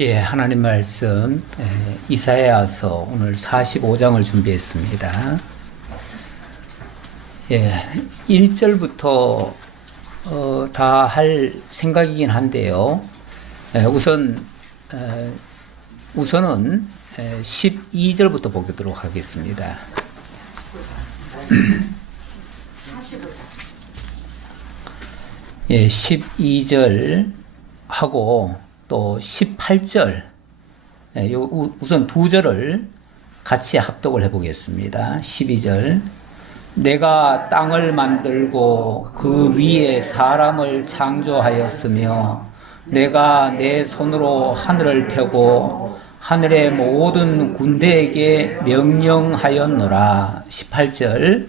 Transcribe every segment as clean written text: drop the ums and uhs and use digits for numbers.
예, 하나님 말씀 이사야서 오늘 45장을 준비했습니다. 예, 1절부터 다 할 생각이긴 한데요. 우선은 12절부터 보도록 하겠습니다. 예, 12절 하고 또 18절, 우선 두 절을 같이 합독을 해보겠습니다. 12절. 내가 땅을 만들고 그 위에 사람을 창조하였으며 내가 내 손으로 하늘을 펴고 하늘의 모든 군대에게 명령하였노라. 18절.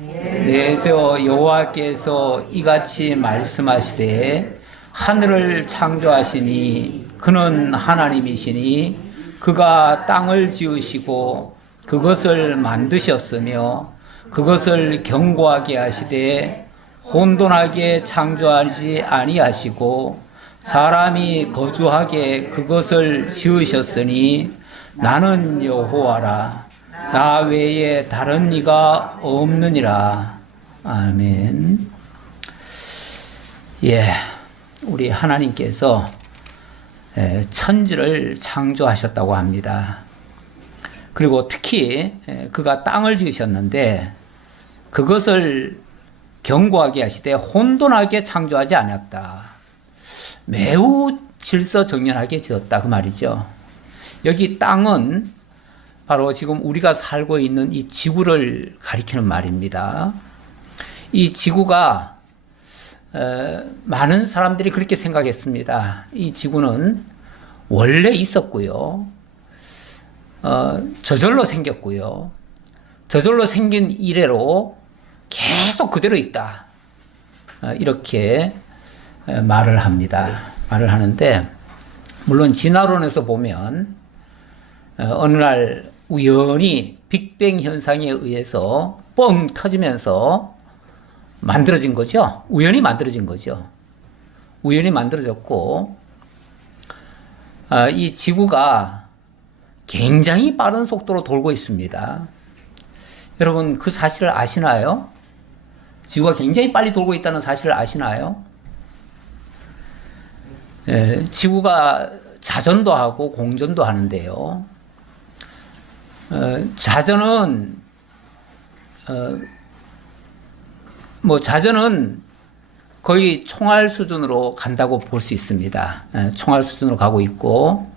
내저 여호와께서 이같이 말씀하시되 하늘을 창조하시니 그는 하나님이시니 그가 땅을 지으시고 그것을 만드셨으며 그것을 견고하게 하시되 혼돈하게 창조하지 아니하시고 사람이 거주하게 그것을 지으셨으니 나는 여호와라. 나 외에 다른 이가 없느니라. 아멘. 예, 우리 하나님께서 천지를 창조하셨다고 합니다. 그리고 특히 그가 땅을 지으셨는데 그것을 견고하게 하시되 혼돈하게 창조하지 않았다. 매우 질서정연하게 지었다 그 말이죠. 여기 땅은 바로 지금 우리가 살고 있는 이 지구를 가리키는 말입니다. 이 지구가 많은 사람들이 그렇게 생각했습니다. 이 지구는 원래 있었고요. 저절로 생겼고요. 저절로 생긴 이래로 계속 그대로 있다. 이렇게 말을 합니다. 말을 하는데, 물론 진화론에서 보면 어느 날 우연히 빅뱅 현상에 의해서 뻥 터지면서 만들어진 거죠. 우연히 만들어진 거죠. 우연히 만들어졌고, 이 지구가 굉장히 빠른 속도로 돌고 있습니다. 여러분, 그 사실을 아시나요? 지구가 굉장히 빨리 돌고 있다는 사실을 아시나요? 지구가 자전도 하고 공전도 하는데요. 자전은 자전은 거의 총알 수준으로 간다고 볼 수 있습니다. 총알 수준으로 가고 있고,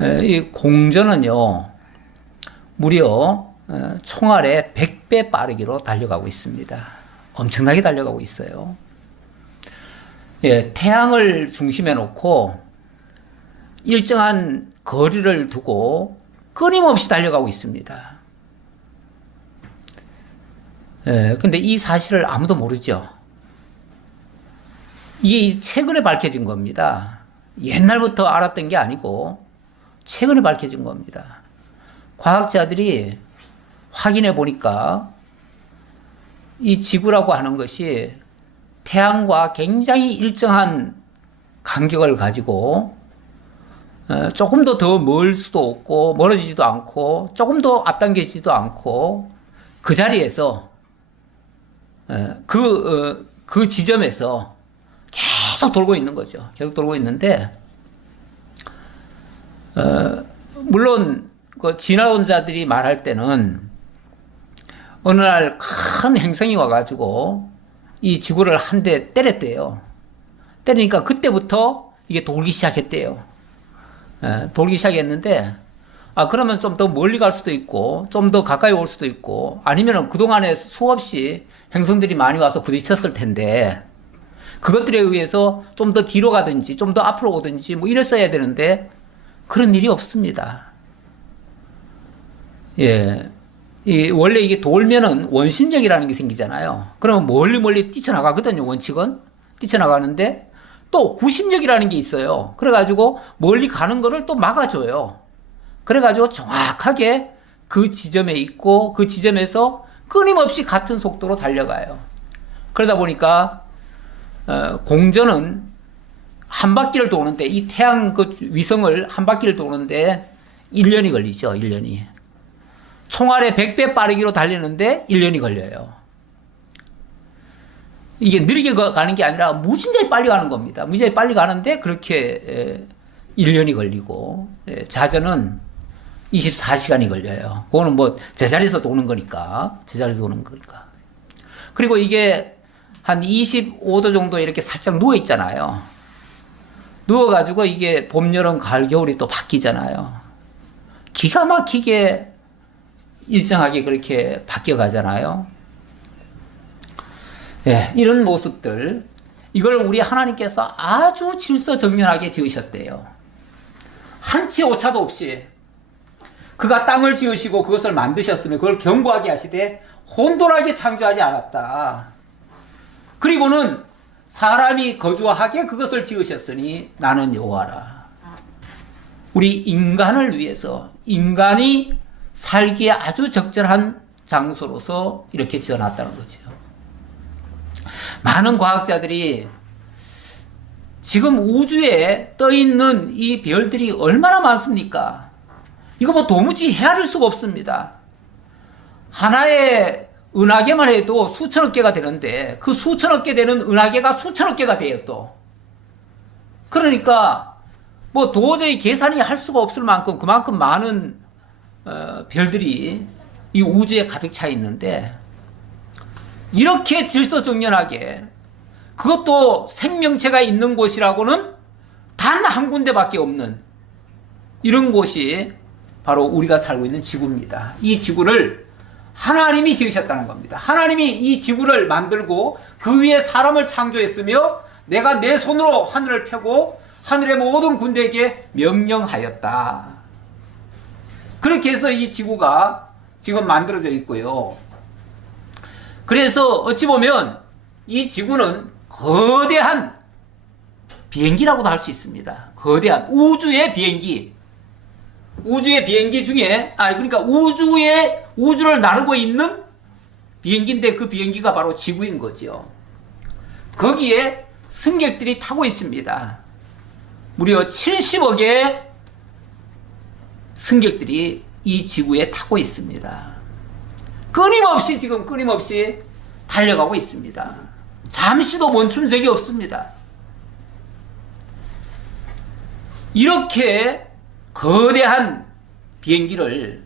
이 공전은요, 무려 총알의 100배 빠르기로 달려가고 있습니다. 엄청나게 달려가고 있어요. 예, 태양을 중심에 놓고 일정한 거리를 두고 끊임없이 달려가고 있습니다. 근데 이 사실을 아무도 모르죠. 이게 최근에 밝혀진 겁니다. 옛날부터 알았던 게 아니고 최근에 밝혀진 겁니다. 과학자들이 확인해 보니까 이 지구라고 하는 것이 태양과 굉장히 일정한 간격을 가지고 조금 더 멀 수도 없고 멀어지지도 않고 조금 더 앞당겨지지도 않고 그 자리에서 그 지점에서 계속 돌고 있는 거죠. 계속 돌고 있는데, 물론 그 진화론자들이 말할 때는 어느 날 큰 행성이 와가지고 이 지구를 한 대 때렸대요. 때리니까 그때부터 이게 돌기 시작했대요. 돌기 시작했는데, 그러면 좀 더 멀리 갈 수도 있고, 좀 더 가까이 올 수도 있고, 아니면 그동안에 수없이 행성들이 많이 와서 부딪혔을 텐데, 그것들에 의해서 좀 더 뒤로 가든지, 좀 더 앞으로 오든지, 이랬어야 되는데, 그런 일이 없습니다. 예. 원래 이게 돌면은 원심력이라는 게 생기잖아요. 그러면 멀리 뛰쳐나가거든요, 원칙은. 뛰쳐나가는데, 또 구심력이라는 게 있어요. 그래가지고 멀리 가는 거를 또 막아줘요. 그래가지고 정확하게 그 지점에 있고 그 지점에서 끊임없이 같은 속도로 달려가요. 그러다 보니까 공전은 한 바퀴를 도는데, 이 태양 그 위성을 한 바퀴를 도는데 1년이 걸리죠. 1년이. 총알의 100배 빠르기로 달리는데 1년이 걸려요. 이게 느리게 가는 게 아니라 무진장이 빨리 가는 겁니다. 무진장이 빨리 가는데 그렇게 1년이 걸리고, 자전은 24시간이 걸려요. 그거는 뭐 제자리에서 도는 거니까. 제자리에서 도는 거니까. 그리고 이게 한 25도 정도 이렇게 살짝 누워 있잖아요. 누워가지고 이게 봄, 여름, 가을, 겨울이 또 바뀌잖아요. 기가 막히게 일정하게 그렇게 바뀌어 가잖아요. 예, 이런 모습들, 이걸 우리 하나님께서 아주 질서정연하게 지으셨대요. 한치 오차도 없이. 그가 땅을 지으시고 그것을 만드셨으면 그걸 견고하게 하시되 혼돈하게 창조하지 않았다. 그리고는 사람이 거주하게 그것을 지으셨으니 나는 여호와라. 우리 인간을 위해서, 인간이 살기에 아주 적절한 장소로서 이렇게 지어놨다는 거죠. 많은 과학자들이 지금 우주에 떠있는 이 별들이 얼마나 많습니까? 이거 뭐 도무지 헤아릴 수가 없습니다. 하나의 은하계만 해도 수천억 개가 되는데 그 수천억 개 되는 은하계가 수천억 개가 돼요 또. 그러니까 뭐 도저히 계산이 할 수가 없을 만큼 그만큼 많은 별들이 이 우주에 가득 차 있는데, 이렇게 질서정연하게, 그것도 생명체가 있는 곳이라고는 단 한 군데밖에 없는 이런 곳이 바로 우리가 살고 있는 지구입니다. 이 지구를 하나님이 지으셨다는 겁니다. 하나님이 이 지구를 만들고 그 위에 사람을 창조했으며 내가 내 손으로 하늘을 펴고 하늘의 모든 군대에게 명령하였다. 그렇게 해서 이 지구가 지금 만들어져 있고요. 그래서 어찌 보면 이 지구는 거대한 비행기라고도 할 수 있습니다. 거대한 우주의 비행기. 우주의 비행기 중에, 그러니까 우주를 나르고 있는 비행기인데 그 비행기가 바로 지구인 거죠. 거기에 승객들이 타고 있습니다. 무려 70억의 승객들이 이 지구에 타고 있습니다. 끊임없이 달려가고 있습니다. 잠시도 멈춘 적이 없습니다. 이렇게 거대한 비행기를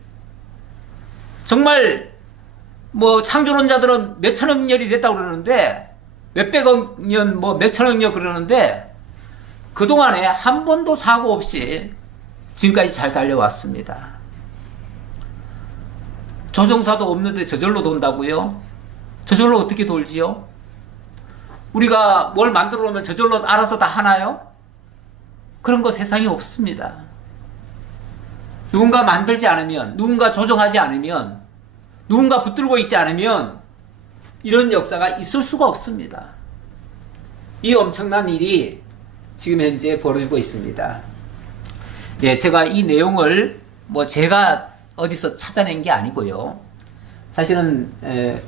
정말 뭐 창조론자들은 몇천억 년이 됐다고 그러는데, 몇백억 년, 뭐 몇천억 년 그러는데, 그동안에 한 번도 사고 없이 지금까지 잘 달려왔습니다. 조종사도 없는데 저절로 돈다고요? 저절로 어떻게 돌지요? 우리가 뭘 만들어 놓으면 저절로 알아서 다 하나요? 그런 거 세상에 없습니다. 누군가 만들지 않으면, 누군가 조종하지 않으면, 누군가 붙들고 있지 않으면 이런 역사가 있을 수가 없습니다. 이 엄청난 일이 지금 현재 벌어지고 있습니다. 네, 제가 이 내용을 뭐 제가 어디서 찾아낸 게 아니고요. 사실은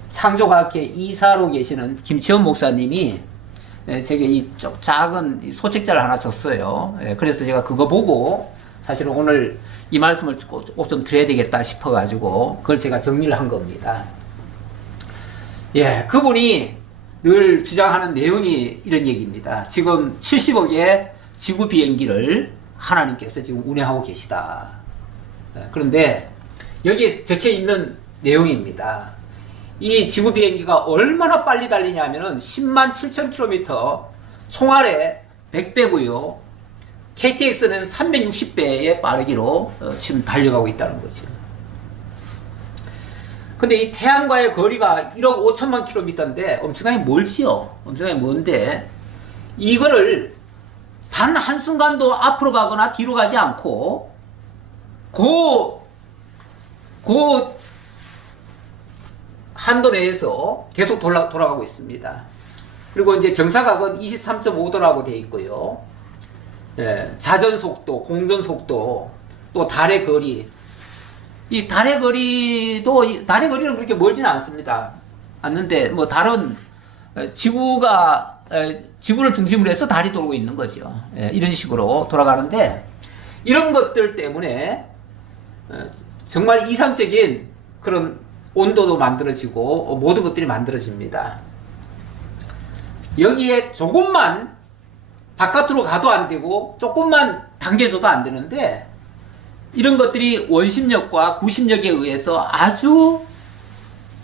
창조과학회 이사로 계시는 김치원 목사님이 제게 이 작은 소책자를 하나 줬어요. 그래서 제가 그거 보고 사실은 오늘 이 말씀을 꼭 좀 드려야 되겠다 싶어가지고 그걸 제가 정리를 한 겁니다. 예, 그분이 늘 주장하는 내용이 이런 얘기입니다. 지금 70억의 지구 비행기를 하나님께서 지금 운행하고 계시다. 그런데 여기에 적혀 있는 내용입니다. 이 지구 비행기가 얼마나 빨리 달리냐면은 10만 7천 km, 총알의 100배고요. KTX는 360배의 빠르기로 지금 달려가고 있다는 거죠. 근데 이 태양과의 거리가 1억 5천만 km인데 엄청나게 멀지요. 엄청나게 먼데 이거를 단 한순간도 앞으로 가거나 뒤로 가지 않고 그 한도 내에서 계속 돌아가고 있습니다. 그리고 이제 경사각은 23.5도라고 되어 있고요. 자전 속도, 공전 속도, 또 달의 거리. 이 달의 거리는 그렇게 멀지는 않습니다. 않는데, 뭐, 달은 지구가 지구를 중심으로 해서 달이 돌고 있는 거죠. 이런 식으로 돌아가는데 이런 것들 때문에 정말 이상적인 그런 온도도 만들어지고 모든 것들이 만들어집니다. 여기에 조금만 바깥으로 가도 안 되고 조금만 당겨줘도 안 되는데 이런 것들이 원심력과 구심력에 의해서 아주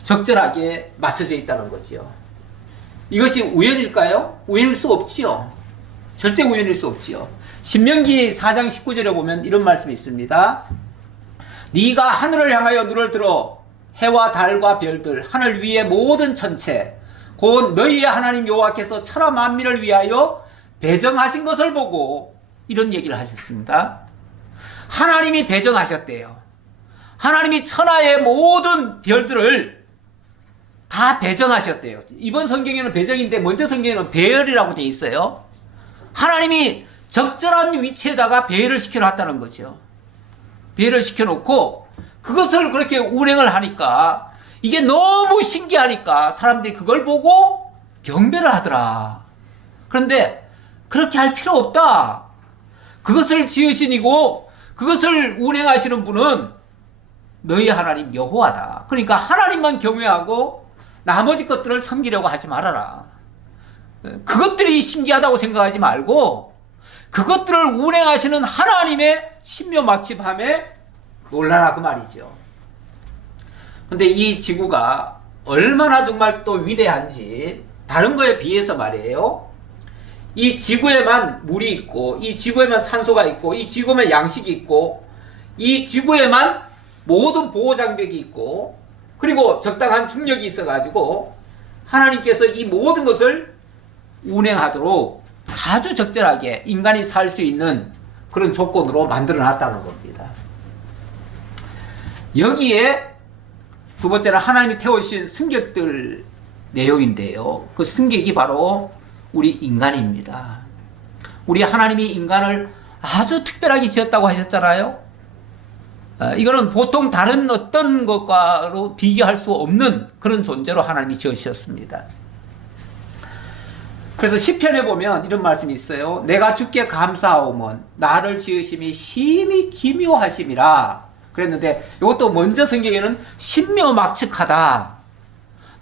적절하게 맞춰져 있다는 거죠. 이것이 우연일까요? 우연일 수 없지요. 절대 우연일 수 없지요. 신명기 4장 19절에 보면 이런 말씀이 있습니다. 네가 하늘을 향하여 눈을 들어 해와 달과 별들 하늘 위의 모든 천체 곧 너희의 하나님 여호와께서 천하 만민을 위하여 배정하신 것을 보고 이런 얘기를 하셨습니다. 하나님이 배정하셨대요. 하나님이 천하의 모든 별들을 다 배정하셨대요. 이번 성경에는 배정인데 먼저 성경에는 배열이라고 되어 있어요. 하나님이 적절한 위치에다가 배열을 시켜놨다는 거죠. 배열을 시켜놓고 그것을 그렇게 운행을 하니까 이게 너무 신기하니까 사람들이 그걸 보고 경배를 하더라. 그런데 그렇게 할 필요 없다. 그것을 지으신 이고 그것을 운행하시는 분은 너희 하나님 여호와다. 그러니까 하나님만 경외하고 나머지 것들을 섬기려고 하지 말아라. 그것들이 신기하다고 생각하지 말고 그것들을 운행하시는 하나님의 신묘막측함에 놀라라 그 말이죠. 근데 이 지구가 얼마나 정말 또 위대한지 다른 거에 비해서 말이에요. 이 지구에만 물이 있고 이 지구에만 산소가 있고 이 지구에만 양식이 있고 이 지구에만 모든 보호장벽이 있고 그리고 적당한 중력이 있어가지고 하나님께서 이 모든 것을 운행하도록 아주 적절하게 인간이 살 수 있는 그런 조건으로 만들어 놨다는 겁니다. 여기에 두 번째는 하나님이 태우신 승객들 내용인데요. 그 승객이 바로 우리 인간입니다. 우리 하나님이 인간을 아주 특별하게 지었다고 하셨잖아요. 이거는 보통 다른 어떤 것과로 비교할 수 없는 그런 존재로 하나님이 지으셨습니다. 그래서 시편에 보면 이런 말씀이 있어요. 내가 주께 감사하오면 나를 지으심이 심히 기묘하심이라 그랬는데 이것도 먼저 성경에는 신묘막측하다.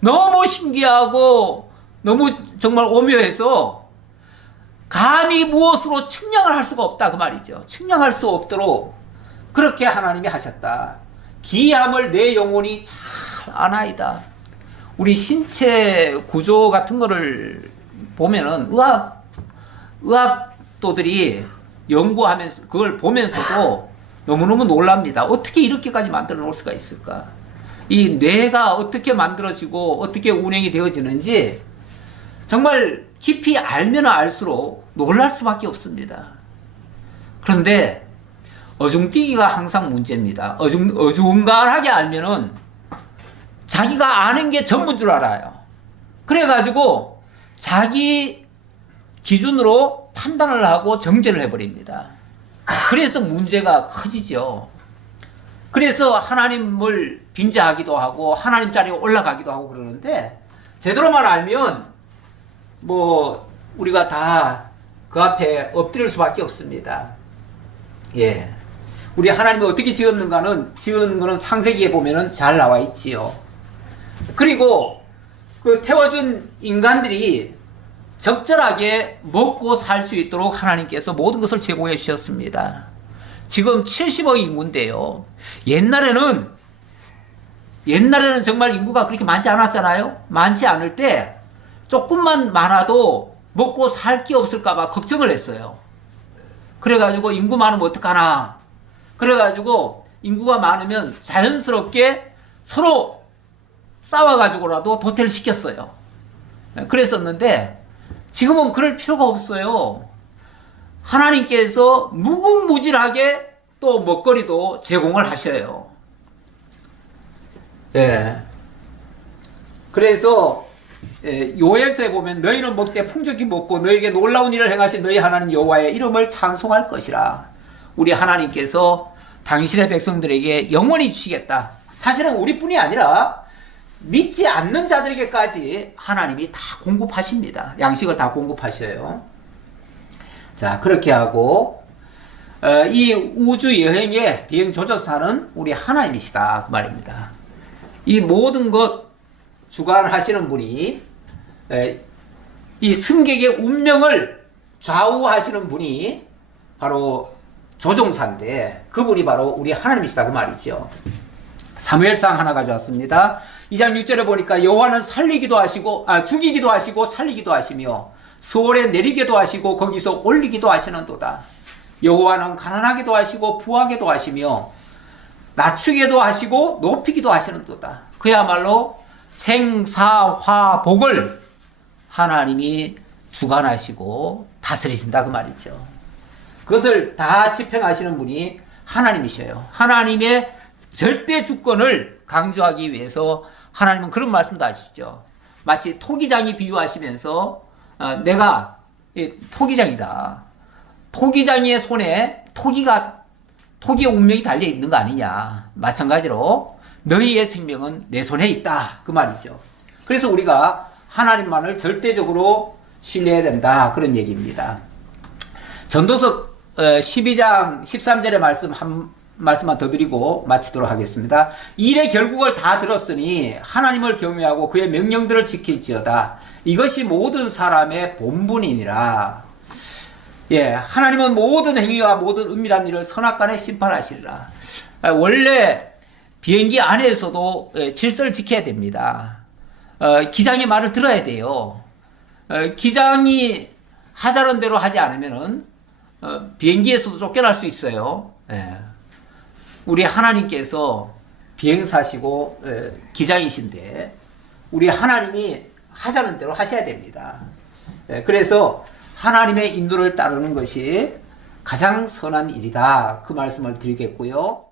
너무 신기하고 너무 정말 오묘해서 감히 무엇으로 측량을 할 수가 없다 그 말이죠. 측량할 수 없도록 그렇게 하나님이 하셨다. 기함을 내 영혼이 잘 아나이다. 우리 신체 구조 같은 거를 보면은 의학도들이 연구하면서 그걸 보면서도 너무너무 놀랍니다. 어떻게 이렇게까지 만들어 놓을 수가 있을까? 이 뇌가 어떻게 만들어지고 어떻게 운행이 되어지는지 정말 깊이 알면 알수록 놀랄 수밖에 없습니다. 그런데 어중뛰기가 항상 문제입니다. 어중간하게 알면은 자기가 아는 게 전부인 줄 알아요. 그래가지고 자기 기준으로 판단을 하고 정죄를 해버립니다. 그래서 문제가 커지죠. 그래서 하나님을 빙자하기도 하고 하나님 자리에 올라가기도 하고 그러는데 제대로만 알면 뭐 우리가 다 그 앞에 엎드릴 수밖에 없습니다. 예, 우리 하나님이 어떻게 지은 거는 창세기에 보면은 잘 나와 있지요. 그리고 그 태워준 인간들이 적절하게 먹고 살 수 있도록 하나님께서 모든 것을 제공해 주셨습니다. 지금 70억 인구인데요. 옛날에는 정말 인구가 그렇게 많지 않았잖아요. 많지 않을 때 조금만 많아도 먹고 살 게 없을까봐 걱정을 했어요. 그래가지고 인구 많으면 어떡하나. 그래가지고 인구가 많으면 자연스럽게 서로 싸워가지고라도 도태를 시켰어요. 그랬었는데 지금은 그럴 필요가 없어요. 하나님께서 무궁무진하게 또 먹거리도 제공을 하셔요. 예. 그래서 요엘서에 보면 너희는 먹되 풍족히 먹고 너희에게 놀라운 일을 행하신 너희 하나님 여호와의 이름을 찬송할 것이라. 우리 하나님께서 당신의 백성들에게 영원히 주시겠다. 사실은 우리뿐이 아니라 믿지 않는 자들에게까지 하나님이 다 공급하십니다. 양식을 다 공급하셔요. 자, 그렇게 하고 이 우주 여행의 비행 조종사는 우리 하나님이시다 그 말입니다. 이 모든 것 주관하시는 분이, 이 승객의 운명을 좌우하시는 분이 바로 조종사인데, 그분이 바로 우리 하나님이시다 그 말이죠. 사무엘상 하나 가져왔습니다. 2장 6절에 보니까 여호와는 살리기도 하시고 죽이기도 하시고 살리기도 하시며 수월에 내리기도 하시고 거기서 올리기도 하시는도다. 여호와는 가난하게도 하시고 부하게도 하시며 낮추게도 하시고 높이기도 하시는도다. 그야말로 생사화복을 하나님이 주관하시고 다스리신다 그 말이죠. 그것을 다 집행하시는 분이 하나님이셔요. 하나님의 절대 주권을 강조하기 위해서 하나님은 그런 말씀도 하시죠. 마치 토기장이 비유하시면서 내가 토기장이다. 토기장이의 손에 토기의 운명이 달려 있는 거 아니냐. 마찬가지로 너희의 생명은 내 손에 있다 그 말이죠. 그래서 우리가 하나님만을 절대적으로 신뢰해야 된다 그런 얘기입니다. 전도서 12장 13절의 말씀만 더 드리고 마치도록 하겠습니다. 일의 결국을 다 들었으니 하나님을 경외하고 그의 명령들을 지킬지어다. 이것이 모든 사람의 본분이니라. 예, 하나님은 모든 행위와 모든 은밀한 일을 선악간에 심판하시리라. 원래 비행기 안에서도 질서를 지켜야 됩니다. 기장의 말을 들어야 돼요. 기장이 하자는 대로 하지 않으면은 비행기에서도 쫓겨날 수 있어요. 예. 우리 하나님께서 비행사시고 기장이신데 우리 하나님이 하자는 대로 하셔야 됩니다. 예. 그래서 하나님의 인도를 따르는 것이 가장 선한 일이다 그 말씀을 드리겠고요.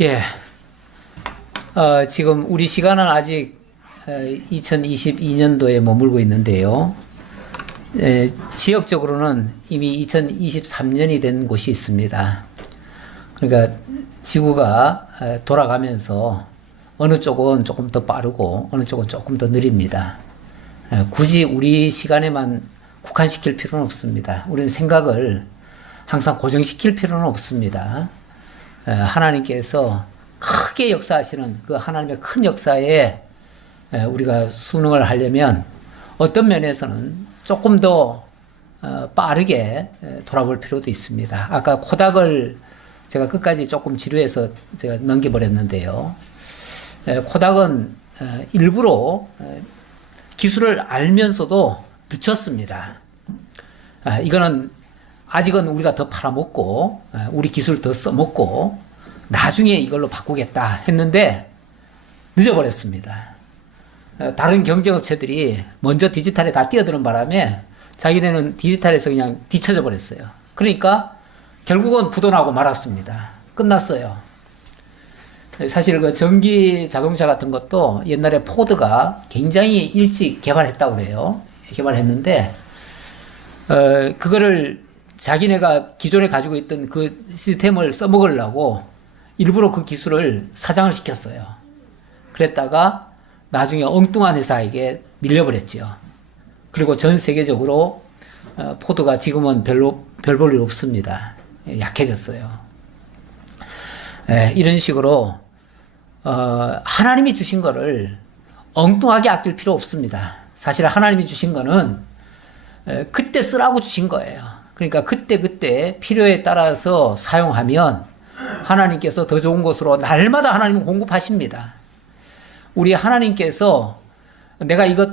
예, 지금 우리 시간은 아직 2022년도에 머물고 있는데요. 지역적으로는 이미 2023년이 된 곳이 있습니다. 그러니까 지구가 돌아가면서 어느 쪽은 조금 더 빠르고 어느 쪽은 조금 더 느립니다. 굳이 우리 시간에만 국한시킬 필요는 없습니다. 우리는 생각을 항상 고정시킬 필요는 없습니다. 하나님께서 크게 역사하시는 그 하나님의 큰 역사에 우리가 순응을 하려면 어떤 면에서는 조금 더 빠르게 돌아볼 필요도 있습니다. 아까 코닥을 제가 끝까지 조금 지루해서 제가 넘겨버렸는데요. 코닥은 일부러 기술을 알면서도 늦췄습니다. 이거는 아직은 우리가 더 팔아먹고 우리 기술 더 써먹고 나중에 이걸로 바꾸겠다 했는데 늦어버렸습니다. 다른 경쟁업체들이 먼저 디지털에 다 뛰어드는 바람에 자기네는 디지털에서 그냥 뒤쳐져 버렸어요. 그러니까 결국은 부도나고 말았습니다. 끝났어요. 사실 그 전기 자동차 같은 것도 옛날에 포드가 굉장히 일찍 개발했다고 그래요. 개발했는데 그거를 자기네가 기존에 가지고 있던 그 시스템을 써먹으려고 일부러 그 기술을 사장을 시켰어요. 그랬다가 나중에 엉뚱한 회사에게 밀려버렸죠. 그리고 전 세계적으로 포드가 지금은 별 볼 일 없습니다. 약해졌어요. 이런 식으로 하나님이 주신 거를 엉뚱하게 아낄 필요 없습니다. 사실 하나님이 주신 거는 그때 쓰라고 주신 거예요. 그러니까 그때 필요에 따라서 사용하면 하나님께서 더 좋은 것으로 날마다 하나님은 공급하십니다. 우리 하나님께서 내가 이것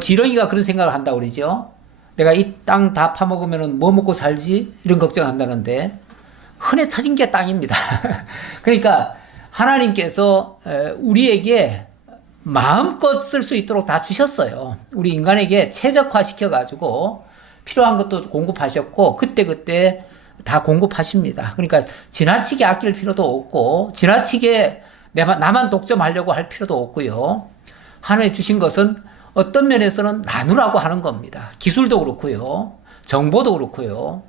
지렁이가 그런 생각을 한다고 그러죠. 내가 이 땅 다 파먹으면 뭐 먹고 살지? 이런 걱정한다는데 흔해 터진 게 땅입니다. 그러니까 하나님께서 우리에게 마음껏 쓸 수 있도록 다 주셨어요. 우리 인간에게 최적화 시켜가지고 필요한 것도 공급하셨고 그때 다 공급하십니다. 그러니까 지나치게 아낄 필요도 없고 지나치게 나만 독점하려고 할 필요도 없고요. 하나님 주신 것은 어떤 면에서는 나누라고 하는 겁니다. 기술도 그렇고요. 정보도 그렇고요.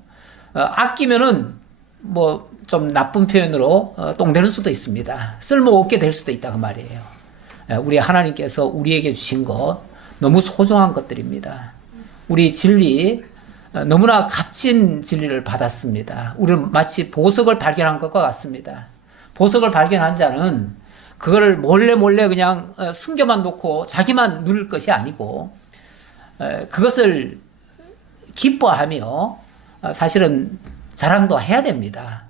아끼면은 뭐 좀 나쁜 표현으로 똥되는 수도 있습니다. 쓸모없게 될 수도 있다 그 말이에요. 우리 하나님께서 우리에게 주신 것 너무 소중한 것들입니다. 우리 진리 너무나 값진 진리를 받았습니다. 우리는 마치 보석을 발견한 것과 같습니다. 보석을 발견한 자는 그걸 몰래 그냥 숨겨만 놓고 자기만 누릴 것이 아니고 그것을 기뻐하며 사실은 자랑도 해야 됩니다.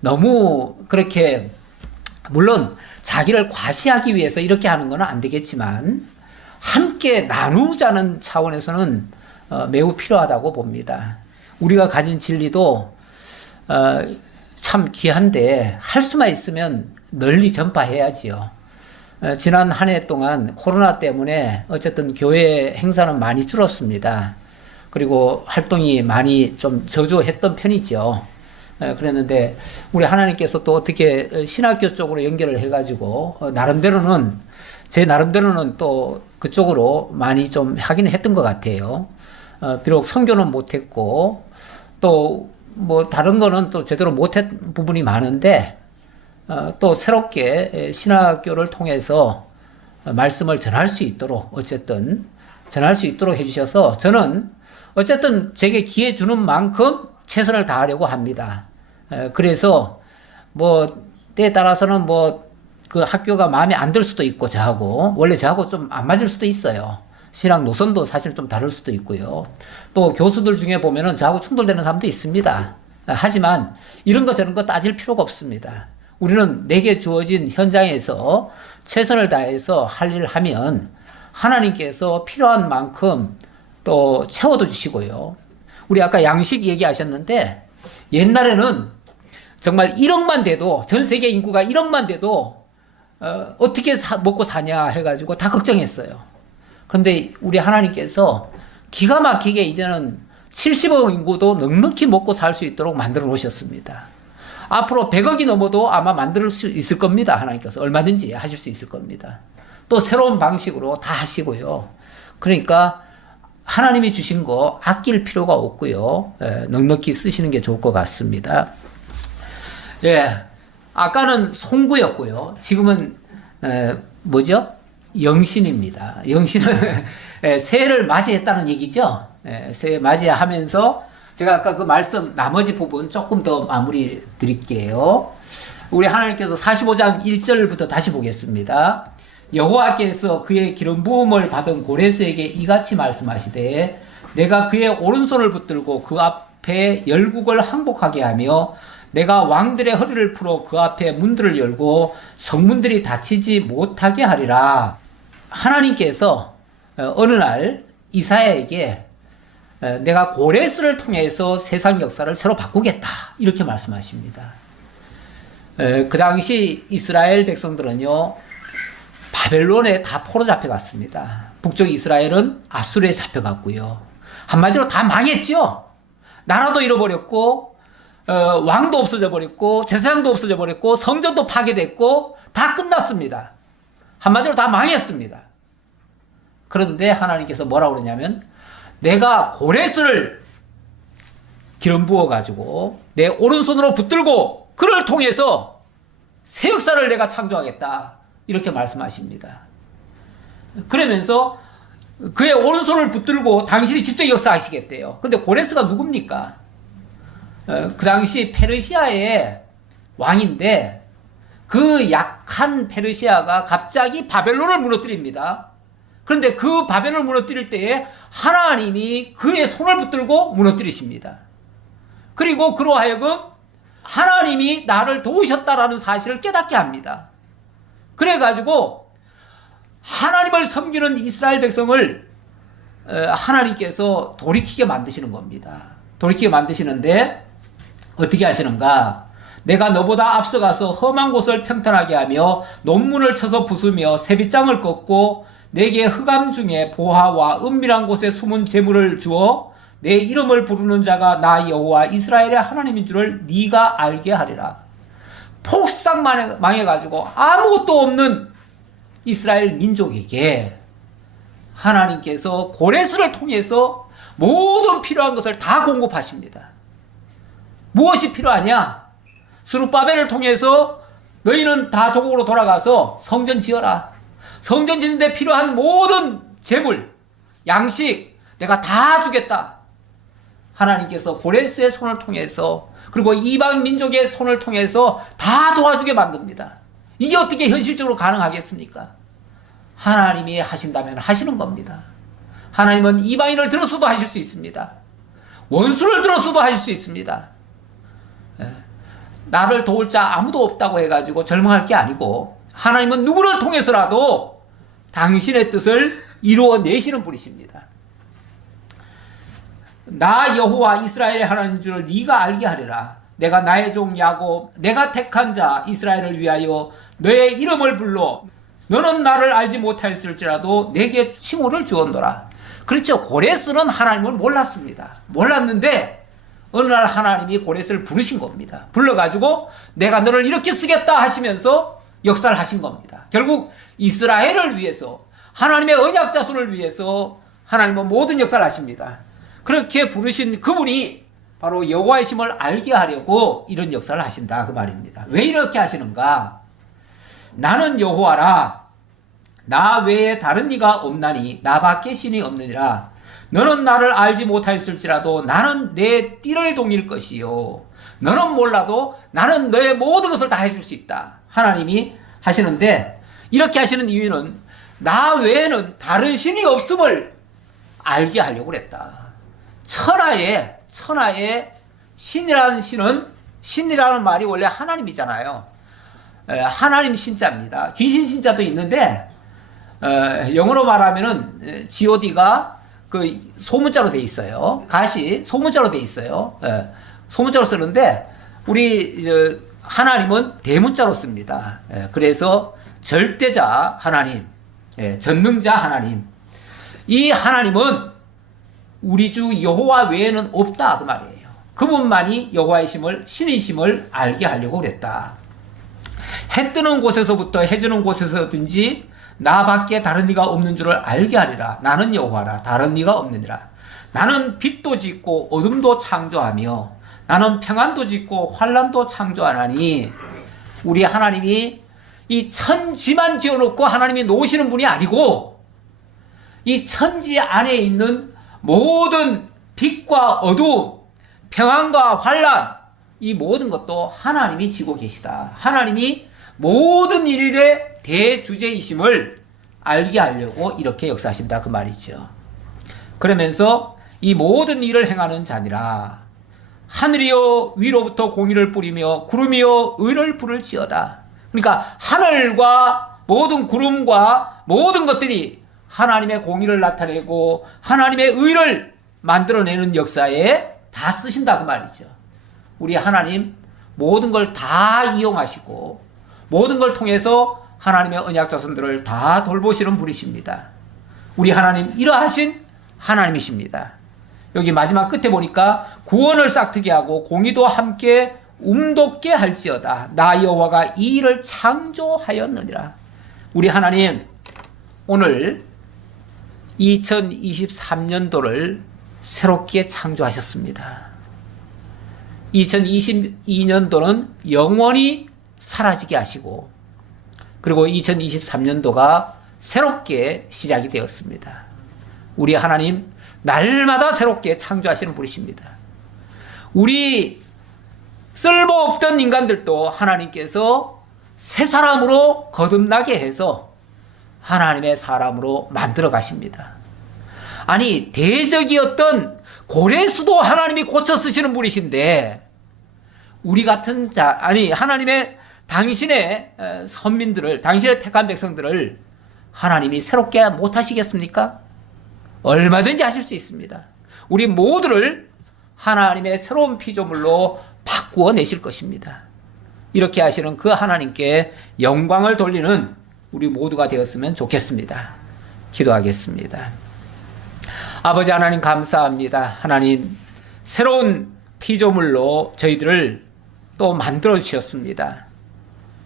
너무 그렇게 물론 자기를 과시하기 위해서 이렇게 하는 건 안 되겠지만 함께 나누자는 차원에서는 매우 필요하다고 봅니다. 우리가 가진 진리도 참 귀한데 할 수만 있으면 널리 전파해야지요. 지난 한 해 동안 코로나 때문에 어쨌든 교회 행사는 많이 줄었습니다. 그리고 활동이 많이 좀 저조했던 편이죠. 그랬는데 우리 하나님께서 또 어떻게 신학교 쪽으로 연결을 해가지고 제 나름대로는 또 그쪽으로 많이 좀 하긴 했던 것 같아요. 비록 선교는 못했고 또 뭐 다른 거는 또 제대로 못한 부분이 많은데 또 새롭게 신학교를 통해서 말씀을 전할 수 있도록 어쨌든 전할 수 있도록 해주셔서 저는 어쨌든 제게 기회 주는 만큼 최선을 다하려고 합니다. 그래서 뭐 때에 따라서는 뭐 그 학교가 마음에 안 들 수도 있고 저하고 원래 저하고 좀 안 맞을 수도 있어요. 신학 노선도 사실 좀 다를 수도 있고요. 또 교수들 중에 보면은 저하고 충돌되는 사람도 있습니다. 하지만 이런 거 저런 거 따질 필요가 없습니다. 우리는 내게 주어진 현장에서 최선을 다해서 할 일을 하면 하나님께서 필요한 만큼 또 채워도 주시고요. 우리 아까 양식 얘기하셨는데 옛날에는 정말 1억만 돼도 전 세계 인구가 1억만 돼도 어떻게 먹고 사냐 해가지고 다 걱정했어요. 그런데 우리 하나님께서 기가 막히게 이제는 70억 인구도 넉넉히 먹고 살 수 있도록 만들어 놓으셨습니다. 앞으로 100억이 넘어도 아마 만들 수 있을 겁니다. 하나님께서 얼마든지 하실 수 있을 겁니다. 또 새로운 방식으로 다 하시고요. 그러니까 하나님이 주신 거 아낄 필요가 없고요. 넉넉히 쓰시는 게 좋을 것 같습니다. 예, 아까는 송구였고요. 지금은 뭐죠? 영신입니다. 영신은 새해를 맞이했다는 얘기죠. 새해 맞이하면서 제가 아까 그 말씀 나머지 부분 조금 더 마무리 드릴게요. 우리 하나님께서 45장 1절부터 다시 보겠습니다. 여호와께서 그의 기름 부음을 받은 고레스에게 이같이 말씀하시되 내가 그의 오른손을 붙들고 그 앞에 열국을 항복하게 하며 내가 왕들의 허리를 풀어 그 앞에 문들을 열고 성문들이 닫히지 못하게 하리라. 하나님께서 어느 날 이사야에게 내가 고레스를 통해서 세상 역사를 새로 바꾸겠다 이렇게 말씀하십니다. 그 당시 이스라엘 백성들은요 바벨론에 다 포로 잡혀갔습니다. 북쪽 이스라엘은 아수르에 잡혀갔고요. 한마디로 다 망했죠. 나라도 잃어버렸고 왕도 없어져 버렸고 제사장도 없어져 버렸고 성전도 파괴됐고 다 끝났습니다. 한마디로 다 망했습니다. 그런데 하나님께서 뭐라고 그러냐면 내가 고레스를 기름 부어 가지고 내 오른손으로 붙들고 그를 통해서 새 역사를 내가 창조하겠다 이렇게 말씀하십니다. 그러면서 그의 오른손을 붙들고 당신이 직접 역사하시겠대요. 근데 고레스가 누굽니까? 그 당시 페르시아의 왕인데 그 약한 페르시아가 갑자기 바벨론을 무너뜨립니다. 그런데 그 바벨론을 무너뜨릴 때에 하나님이 그의 손을 붙들고 무너뜨리십니다. 그리고 그로 하여금 하나님이 나를 도우셨다라는 사실을 깨닫게 합니다. 그래가지고 하나님을 섬기는 이스라엘 백성을 하나님께서 돌이키게 만드시는 겁니다. 돌이키게 만드시는데 어떻게 하시는가? 내가 너보다 앞서가서 험한 곳을 평탄하게 하며 논문을 쳐서 부수며 세빗장을 꺾고 내게 흑암 중에 보화와 은밀한 곳에 숨은 재물을 주어 내 이름을 부르는 자가 나 여호와 이스라엘의 하나님인 줄을 네가 알게 하리라. 폭삭 망해가지고 아무것도 없는 이스라엘 민족에게 하나님께서 고레스를 통해서 모든 필요한 것을 다 공급하십니다. 무엇이 필요하냐? 스룹바벨을 통해서 너희는 다 조국으로 돌아가서 성전 지어라. 성전 짓는데 필요한 모든 재물, 양식 내가 다 주겠다. 하나님께서 고레스의 손을 통해서 그리고 이방 민족의 손을 통해서 다 도와주게 만듭니다. 이게 어떻게 현실적으로 가능하겠습니까? 하나님이 하신다면 하시는 겁니다. 하나님은 이방인을 들어서도 하실 수 있습니다. 원수를 들어서도 하실 수 있습니다. 나를 도울 자 아무도 없다고 해가지고 절망할 게 아니고 하나님은 누구를 통해서라도 당신의 뜻을 이루어내시는 분이십니다. 나 여호와 이스라엘의 하나님인 줄 네가 알게 하리라. 내가 나의 종 야곱 내가 택한 자 이스라엘을 위하여 너의 이름을 불러 너는 나를 알지 못하였을지라도 내게 칭호를 주었노라. 그렇죠. 고레스는 하나님을 몰랐습니다. 몰랐는데 어느 날 하나님이 고레스를 부르신 겁니다. 불러가지고 내가 너를 이렇게 쓰겠다 하시면서 역사를 하신 겁니다. 결국 이스라엘을 위해서 하나님의 언약 자손을 위해서 하나님은 모든 역사를 하십니다. 그렇게 부르신 그분이 바로 여호와의 심을 알게 하려고 이런 역사를 하신다 그 말입니다. 왜 이렇게 하시는가? 나는 여호와라. 나 외에 다른 이가 없나니 나밖에 신이 없느니라. 너는 나를 알지 못하였을지라도 나는 내 띠를 동일 것이요. 너는 몰라도 나는 너의 모든 것을 다 해줄 수 있다. 하나님이 하시는데 이렇게 하시는 이유는 나 외에는 다른 신이 없음을 알게 하려고 그랬다. 천하에 신이라는 신은 신이라는 말이 원래 하나님이잖아요. 하나님 신자입니다. 귀신 신자도 있는데 영어로 말하면은 god가 그 소문자로 돼 있어요. 가시 소문자로 돼 있어요. 소문자로 쓰는데 우리 하나님은 대문자로 씁니다. 그래서 절대자 하나님, 전능자 하나님. 이 하나님은 우리 주 여호와 외에는 없다 그 말이에요. 그분만이 여호와의 심을 신의 심을 알게 하려고 그랬다. 해 뜨는 곳에서부터 해 지는 곳에서든지 나밖에 다른 이가 없는 줄을 알게 하리라. 나는 여호와라. 다른 이가 없느니라. 나는 빛도 짓고 어둠도 창조하며 나는 평안도 짓고 환난도 창조하나니. 우리 하나님이 이 천지만 지어놓고 하나님이 놓으시는 분이 아니고 이 천지 안에 있는 모든 빛과 어두움, 평안과 환난 이 모든 것도 하나님이 지고 계시다. 하나님이 모든 일의 대주제이심을 알게 하려고 이렇게 역사하신다 그 말이죠. 그러면서 이 모든 일을 행하는 자니라. 하늘이여 위로부터 공의를 뿌리며 구름이여 의를 부를지어다. 그러니까 하늘과 모든 구름과 모든 것들이 하나님의 공의를 나타내고 하나님의 의를 만들어내는 역사에 다 쓰신다 그 말이죠. 우리 하나님 모든 걸 다 이용하시고 모든 걸 통해서 하나님의 언약 자손들을 다 돌보시는 분이십니다. 우리 하나님 이러하신 하나님이십니다. 여기 마지막 끝에 보니까 구원을 싹트게 하고 공의도 함께 움돋게 할지어다. 나 여호와가 이 일을 창조하였느니라. 우리 하나님 오늘 2023년도를 새롭게 창조하셨습니다. 2022년도는 영원히 사라지게 하시고 그리고 2023년도가 새롭게 시작이 되었습니다. 우리 하나님 날마다 새롭게 창조하시는 분이십니다. 우리 쓸모없던 인간들도 하나님께서 새 사람으로 거듭나게 해서 하나님의 사람으로 만들어 가십니다. 아니 대적이었던 고레스도 하나님이 고쳐 쓰시는 분이신데 우리 같은 자 하나님의 당신의 선민들을 당신의 택한 백성들을 하나님이 새롭게 못하시겠습니까? 얼마든지 하실 수 있습니다. 우리 모두를 하나님의 새로운 피조물로 바꾸어 내실 것입니다. 이렇게 하시는 그 하나님께 영광을 돌리는 우리 모두가 되었으면 좋겠습니다. 기도하겠습니다. 아버지 하나님 감사합니다. 하나님 새로운 피조물로 저희들을 또 만들어 주셨습니다.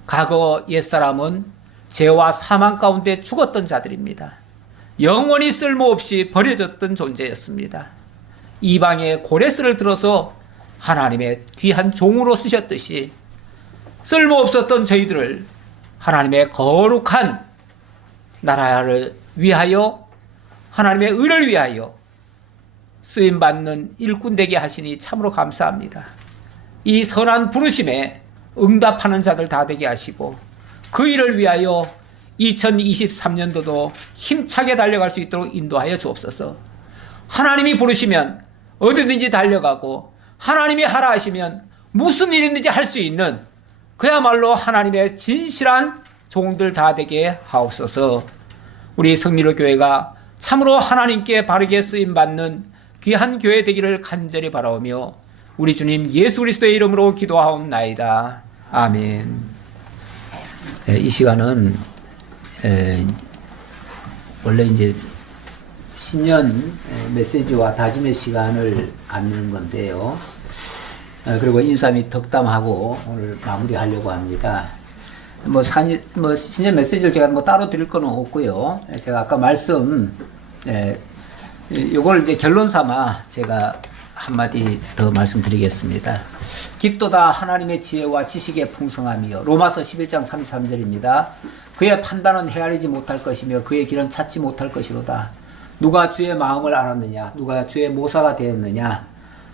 과거 옛사람은 죄와 사망 가운데 죽었던 자들입니다. 영원히 쓸모없이 버려졌던 존재였습니다. 이방의 고레스를 들어서 하나님의 귀한 종으로 쓰셨듯이 쓸모없었던 저희들을 하나님의 거룩한 나라를 위하여, 하나님의 의를 위하여 쓰임받는 일꾼 되게 하시니 참으로 감사합니다. 이 선한 부르심에 응답하는 자들 다 되게 하시고 그 일을 위하여 2023년도도 힘차게 달려갈 수 있도록 인도하여 주옵소서. 하나님이 부르시면 어디든지 달려가고 하나님이 하라 하시면 무슨 일이든지 할 수 있는 그야말로 하나님의 진실한 종들 다 되게 하옵소서. 우리 성리로 교회가 참으로 하나님께 바르게 쓰임받는 귀한 교회 되기를 간절히 바라오며 우리 주님 예수 그리스도의 이름으로 기도하옵나이다. 아멘. 이 시간은 원래 이제 신년 메시지와 다짐의 시간을 갖는 건데요. 그리고 인사 및 덕담하고 오늘 마무리하려고 합니다. 신년 메시지를 제가 따로 드릴 건 없고요. 제가 아까 요걸 이제 결론 삼아 제가 한마디 더 말씀드리겠습니다. 깊도다 하나님의 지혜와 지식의 풍성함이요. 로마서 11장 33절입니다. 그의 판단은 헤아리지 못할 것이며 그의 길은 찾지 못할 것이로다. 누가 주의 마음을 알았느냐? 누가 주의 모사가 되었느냐?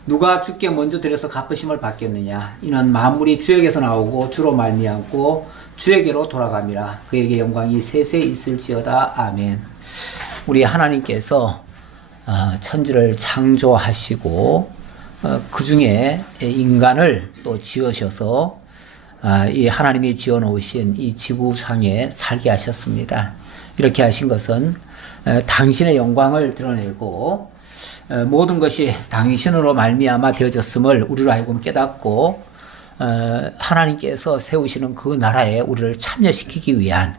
누가 주께 먼저 드려서 갚으심을 받겠느냐? 이는 만물이 주에게서 나오고 주로 말미암고 주에게로 돌아감이라. 그에게 영광이 세세 있을지어다. 아멘. 우리 하나님께서 천지를 창조하시고 그 중에 인간을 또 지으셔서 이 하나님이 지어놓으신 이 지구상에 살게 하셨습니다. 이렇게 하신 것은 당신의 영광을 드러내고 모든 것이 당신으로 말미암아 되어졌음을 우리로 하여금 깨닫고 하나님께서 세우시는 그 나라에 우리를 참여시키기 위한,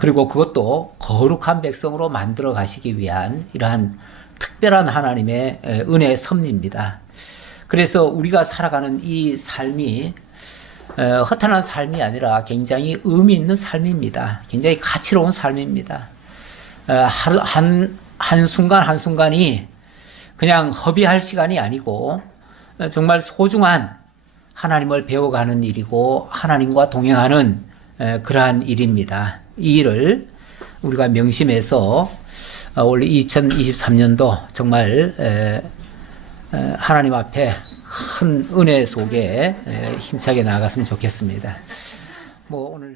그리고 그것도 거룩한 백성으로 만들어 가시기 위한 이러한 특별한 하나님의 은혜의 섭리입니다. 그래서 우리가 살아가는 이 삶이 허탄한 삶이 아니라 굉장히 의미 있는 삶입니다. 굉장히 가치로운 삶입니다. 한순간 한순간이 그냥 허비할 시간이 아니고 정말 소중한 하나님을 배워가는 일이고 하나님과 동행하는 그러한 일입니다. 이 일을 우리가 명심해서 올 2023년도 정말 하나님 앞에 큰 은혜 속에 힘차게 나아갔으면 좋겠습니다. 오늘